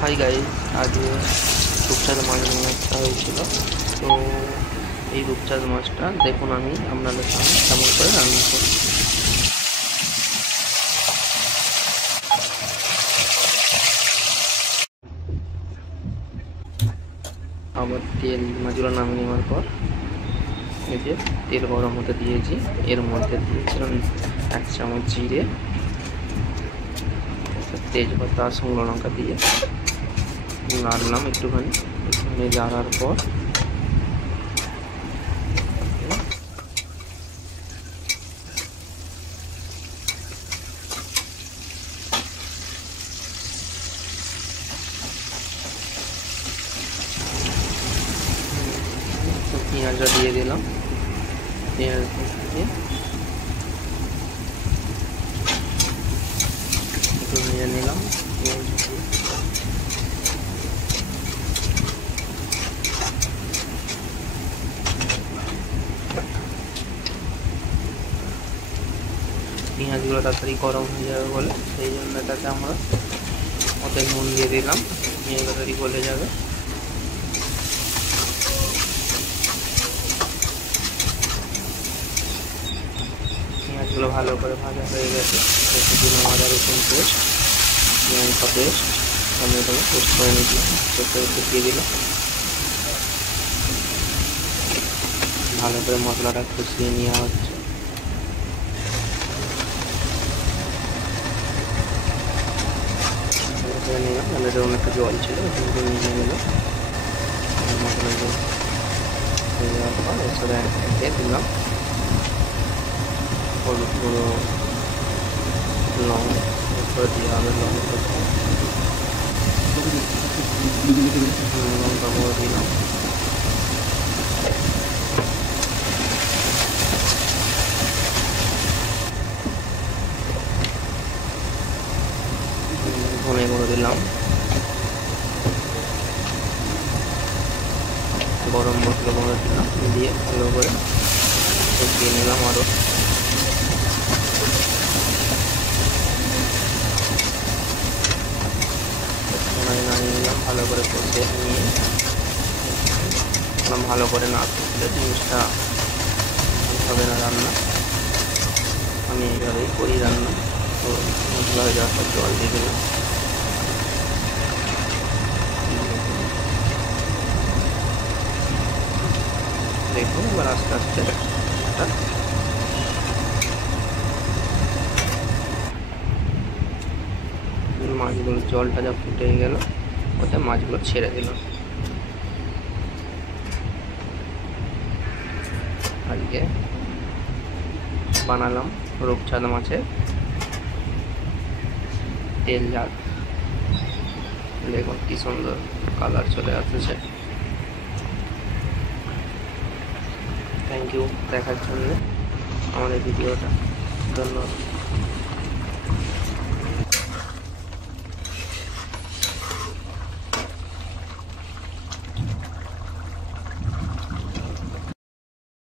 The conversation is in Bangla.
হাই গাইস, আজকে রূপচাঁদ মাছ রান্না করা হয়েছিল। তো এই রূপচাঁদ মাছটা দেখুন আমি আপনাদের সামনে কেমন করে রান্না করি। আবার তেল মাছগুলো নামিয়ে নেওয়ার পর এই যে তেল গরম হতে দিয়েছি, এর মধ্যে দিয়েছিলাম 1 চামচ জিরে, তেজপাতা, শুকনো লঙ্কা দিয়ে নাড়লাম একটুখানি। নাড়ার পর পেঁয়াজটা দিয়ে দিলাম। পেঁয়াজ দিয়ে একটু ভেজে নিলাম। পেঁয়াজগুলো তাড়াতাড়ি গরম হয়ে যাবে বলে সেই জন্য এটাতে আমরা ওতে নুন দিয়ে দিলাম, পেঁয়াজ তাড়াতাড়ি গলে যাবে। পেঁয়াজগুলো ভালো করে ভাজা হয়ে গেছে, দিলাম আদা রসুন পেস্ট, লঙ্কা পেস্ট, টমেটো পেস্ট করে নিলাম, সেটা একটু দিয়ে দিলাম। ভালো করে মশলাটা কষিয়ে নেওয়া হচ্ছে। নিলাম, তাহলে অনেকটা জল ছিল, কিন্তু নিয়ে নিল মশলা হয়ে যাওয়ার পর এছাড়া দিয়ে দিলাম হলুদ গুঁড়ো, লবণ করে দেওয়া হবে, লঙ্কা গুঁড়ো দিলাম। ধনে গুঁড়ো দিলাম, গরম মশলা গুঁড়ো দিলাম, দিয়ে ভালো করে কষিয়ে নিলাম। আরও নাড়িয়ে নিলাম, ভালো করে কষিয়ে নিয়ে ভালো করে না কষলে জিনিসটা হবে না রান্না। আমি এইভাবেই করি রান্না। তো মশলা হয়ে যাওয়ার পর জল দিয়ে দিলাম। দেখুন এবার আস্তে আস্তে মাছগুলো জলটা যা ফুটে গেল, ওতে মাছগুলো ছেড়ে দিলাম। আজকে বানালাম রূপচাঁদ মাছের তেল ঝাল। দেখুন কি সুন্দর কালার চলে আসছে। থ্যাংক ইউ দেখার জন্য আমাদের ভিডিওটা, ধন্যবাদ।